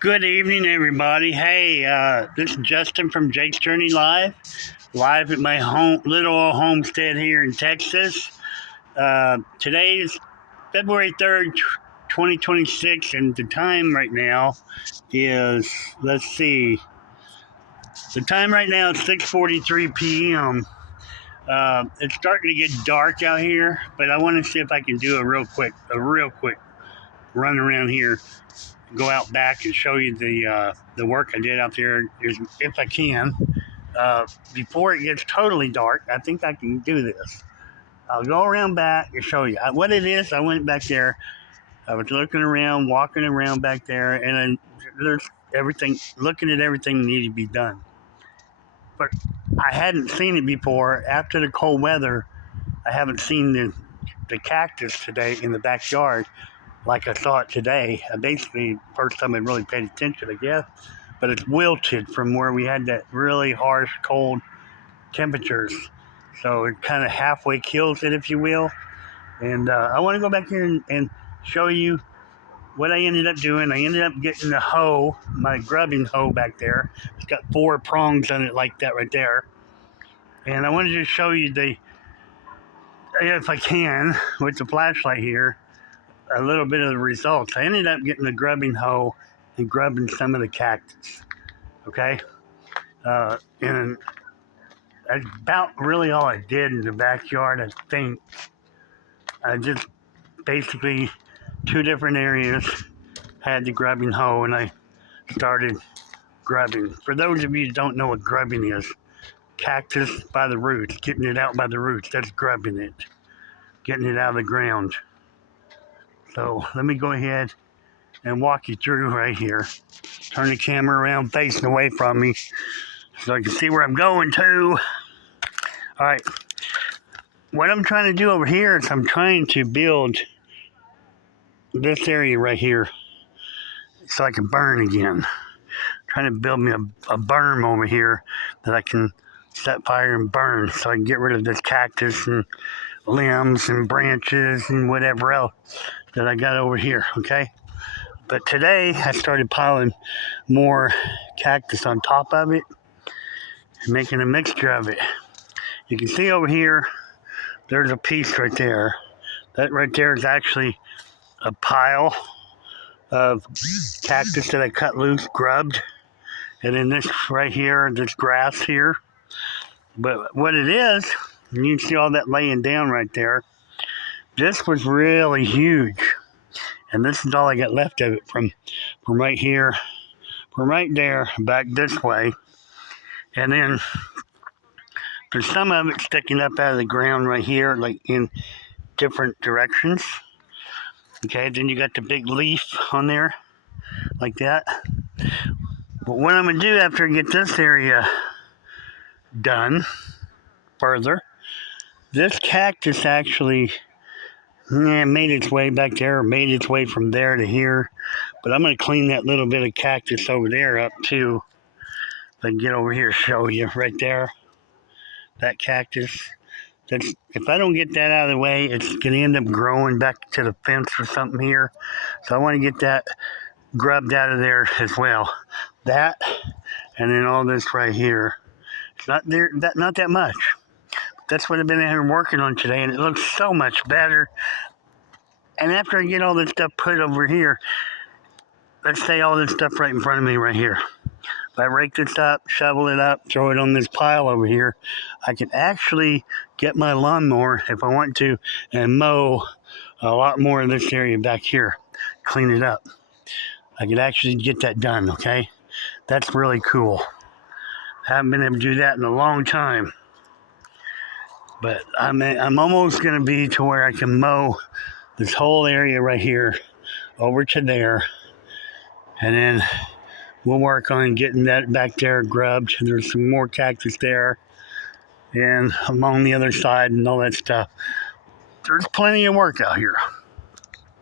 Good evening, everybody. Hey, this is Justin from Jake's Journey live at my little old homestead here in Texas. Today is February 3rd, 2026, and the time right now is, let's see, the time right now is 6:43 p.m. It's starting to get dark out here, but I want to see if I can do a real quick run around here, go out back and show you the work I did out there, if I can. Before it gets totally dark, I think I can do this. I'll go around back and show you what it is. I went back there. I was looking around, walking around back there, and there's everything, looking at everything that needed to be done. But I hadn't seen it before. After the cold weather, I haven't seen the cactus today in the backyard like I saw it today. Basically, first time I really paid attention, I guess. But it's wilted from where we had that really harsh, cold temperatures. So it kind of halfway kills it, if you will. And I want to go back here and show you what I ended up doing. I ended up getting the hoe, my grubbing hoe back there. It's got 4 prongs on it like that right there. And I wanted to show you if I can, with the flashlight here, a little bit of the results. I ended up getting the grubbing hoe and grubbing some of the cactus. Okay? And that's about really all I did in the backyard, I think. I just basically 2 different areas had the grubbing hoe, and I started grubbing. For those of you who don't know what grubbing is, cactus by the roots, getting it out by the roots, that's grubbing it. Getting it out of the ground. So let me go ahead and walk you through right here. Turn the camera around facing away from me so I can see where I'm going to. All right. What I'm trying to do over here is I'm trying to build this area right here so I can burn again. Trying to build me a berm over here that I can set fire and burn so I can get rid of this cactus and limbs and branches and whatever else that I got over here, okay? But today I started piling more cactus on top of it and making a mixture of it. You can see over here, there's a piece right there. That right there is actually a pile of cactus that I cut loose, grubbed. And then this right here, this grass here. But what it is, and you can see all that laying down right there, this was really huge. And this is all I got left of it from right here, from right there, back this way. And then there's some of it sticking up out of the ground right here, like in different directions. Okay, then you got the big leaf on there, like that. But what I'm going to do after I get this area done further, this cactus actually made its way back there, made its way from there to here. But I'm going to clean that little bit of cactus over there up too. If I can get over here, show you right there. That cactus. If I don't get that out of the way, it's going to end up growing back to the fence or something here. So I want to get that grubbed out of there as well. That, and then all this right here. It's not there, not that much. That's what I've been out here working on today, and it looks so much better. And after I get all this stuff put over here, let's say all this stuff right in front of me right here. If I rake this up, shovel it up, throw it on this pile over here, I can actually get my lawnmower, if I want to, and mow a lot more of this area back here. Clean it up. I could actually get that done, okay? That's really cool. Haven't been able to do that in a long time. But I'm almost going to be to where I can mow this whole area right here over to there. And then we'll work on getting that back there grubbed. There's some more cactus there. And along the other side and all that stuff. There's plenty of work out here.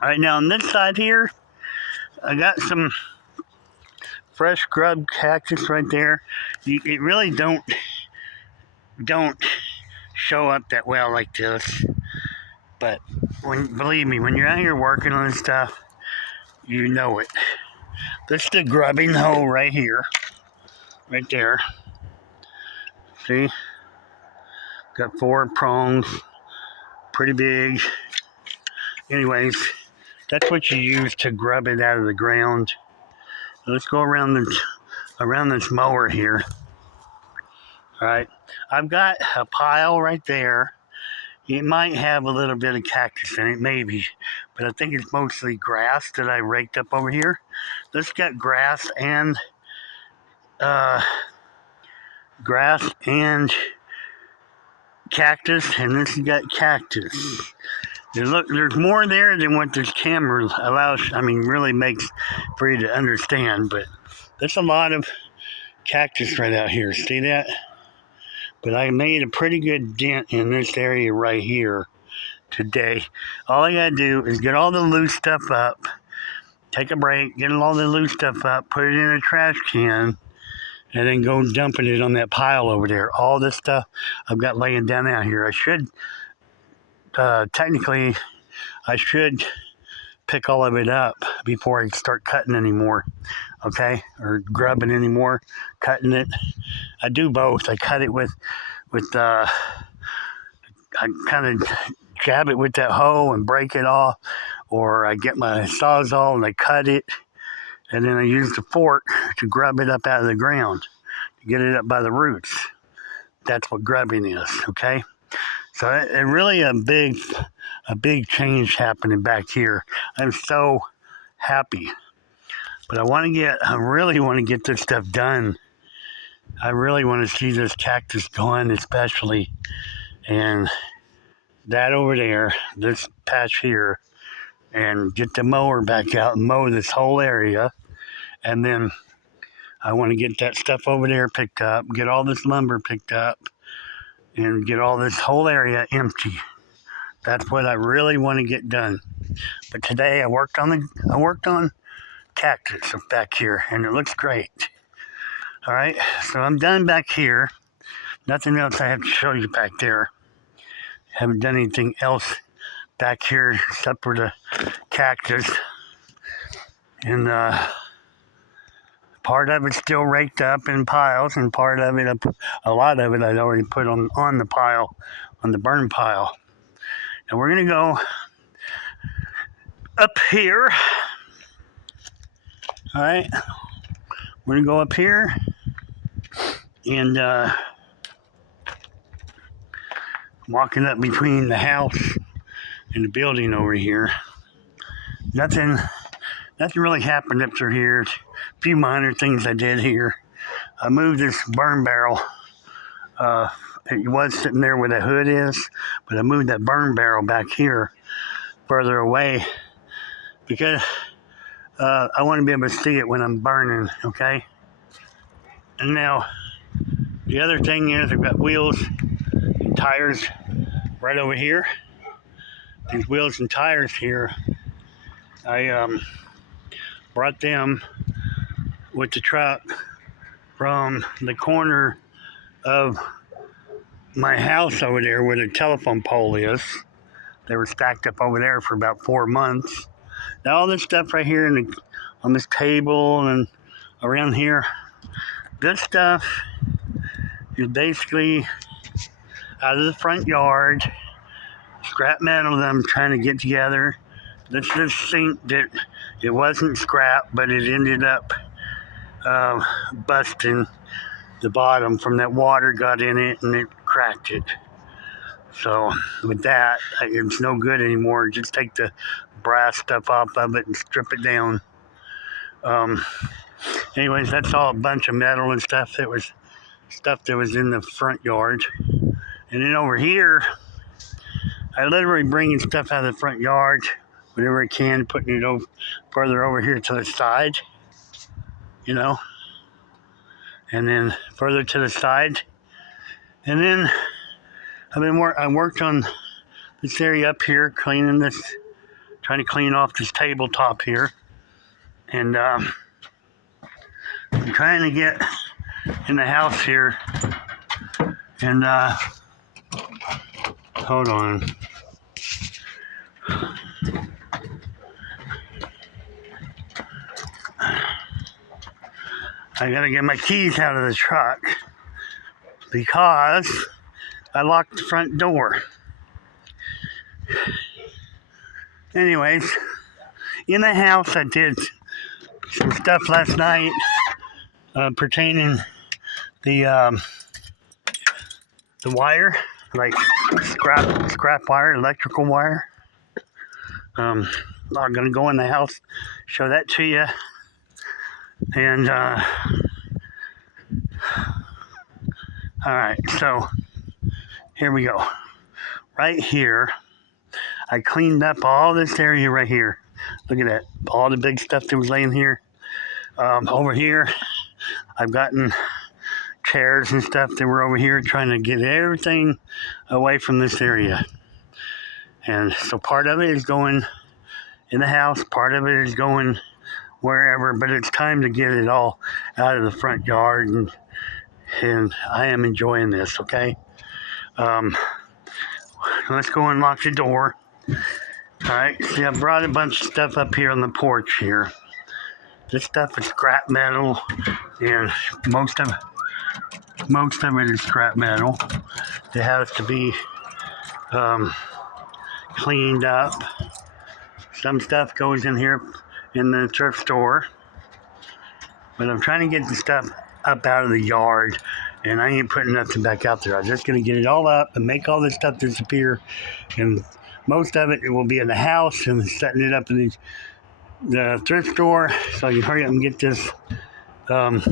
All right, now on this side here, I got some fresh grubbed cactus right there. It really don't show up that well like this, but believe me, when you're out here working on this stuff, you know it. This is the grubbing hole right here. Right there. See? Got 4 prongs. Pretty big. Anyways, that's what you use to grub it out of the ground. Let's go around this mower here. All right. I've got a pile right there. It might have a little bit of cactus in it, maybe, but I think it's mostly grass that I raked up over here. This got grass and cactus, and this has got cactus. There's more there than what this camera allows. Really makes for you to understand. But there's a lot of cactus right out here. See that? But I made a pretty good dent in this area right here today. All I gotta do is get all the loose stuff up, take a break, get all the loose stuff up, put it in a trash can, and then go dumping it on that pile over there. All this stuff I've got laying down out here. I should, technically, pick all of it up before I start cutting anymore, okay? Or grubbing anymore, cutting it. I do both. I cut it with I kind of jab it with that hoe and break it off, or I get my Sawzall and I cut it, and then I use the fork to grub it up out of the ground, to get it up by the roots. That's what grubbing is, okay? So it really a big change happening back here. I'm so happy. But I really want to get this stuff done. I really want to see this cactus going, especially. And that over there, this patch here, and get the mower back out and mow this whole area. And then I want to get that stuff over there picked up, get all this lumber picked up, and get all this whole area empty. That's what I really want to get done. But today I worked on cactus back here, and it looks great. All right, so I'm done back here. Nothing else I have to show you back there. Haven't done anything else back here except for the cactus. And part of it's still raked up in piles, and part of it, a lot of it I'd already put on the pile, on the burn pile. And we're going to go up here. All right. We're going to go up here and walking up between the house and the building over here. Nothing really happened up through here. A few minor things I did here. I moved this burn barrel. It was sitting there where the hood is, but I moved that burn barrel back here further away because I want to be able to see it when I'm burning, okay? And now, the other thing is I've got wheels and tires right over here. These wheels and tires here, I brought them with the truck from the corner of my house over there where the telephone pole is. They were stacked up over there for about 4 months. Now all this stuff right here on this table and around here, this stuff is basically out of the front yard, scrap metal that I'm trying to get together. This sink that it wasn't scrap, but it ended up busting the bottom from that water got in it and it cracked it. So with that, it's no good anymore. Just take the brass stuff off of it and strip it down. Anyways, that's all a bunch of metal and stuff that was in the front yard. And then over here, I literally bringing stuff out of the front yard, whatever I can, putting it further over here to the side, and then further to the side. And then I worked on this area up here, trying to clean off this tabletop here. And I'm trying to get in the house here. And hold on. I gotta get my keys out of the truck because I locked the front door. Anyways, in the house I did some stuff last night pertaining the wire, like scrap wire, electrical wire. I'm gonna go in the house, show that to you, and all right. So here we go. Right here, I cleaned up all this area right here. Look at that, all the big stuff that was laying here. Over here, I've gotten chairs and stuff that were over here, trying to get everything away from this area. And so part of it is going in the house, part of it is going wherever, but it's time to get it all out of the front yard, and I am enjoying this, okay? Let's go and lock the door. All right, see, I brought a bunch of stuff up here on the porch here. This stuff is scrap metal, and most of it is scrap metal. It has to be cleaned up. Some stuff goes in here in the thrift store, but I'm trying to get the stuff up out of the yard, and I ain't putting nothing back out there. I'm just going to get it all up and make all this stuff disappear, and most of it will be in the house and setting it up in the thrift store, so I can hurry up and get this, hurry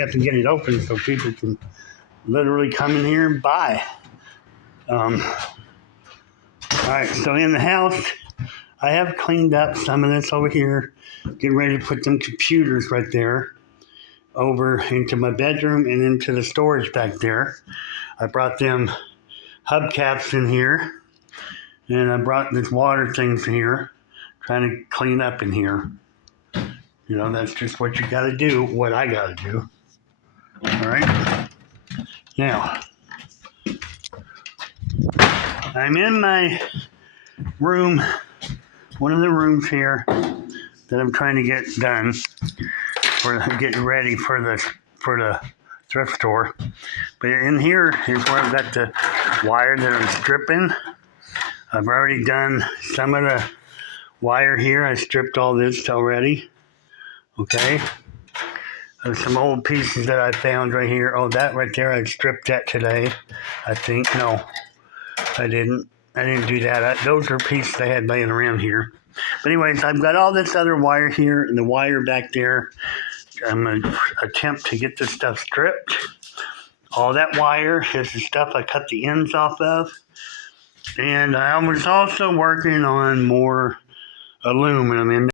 up and get it open so people can literally come in here and buy. All right, so in the house, I have cleaned up some of this over here, getting ready to put them computers right there over into my bedroom and into the storage back there. I brought them hubcaps in here, and I brought this water things here, trying to clean up in here. You know, that's just what you gotta do, what I gotta do. All right, now I'm in my room, one of the rooms here that I'm trying to get done, or getting ready for the thrift store. But in here is where I've got the wire that I'm stripping. I've already done some of the wire here. I stripped all this already. Okay. There's some old pieces that I found right here. Oh, that right there, I stripped that today, I think. No, I didn't. I didn't do that. Those are pieces I had laying around here. But anyways, I've got all this other wire here and the wire back there. I'm going to attempt to get this stuff stripped. All that wire is the stuff I cut the ends off of. And I was also working on more aluminum in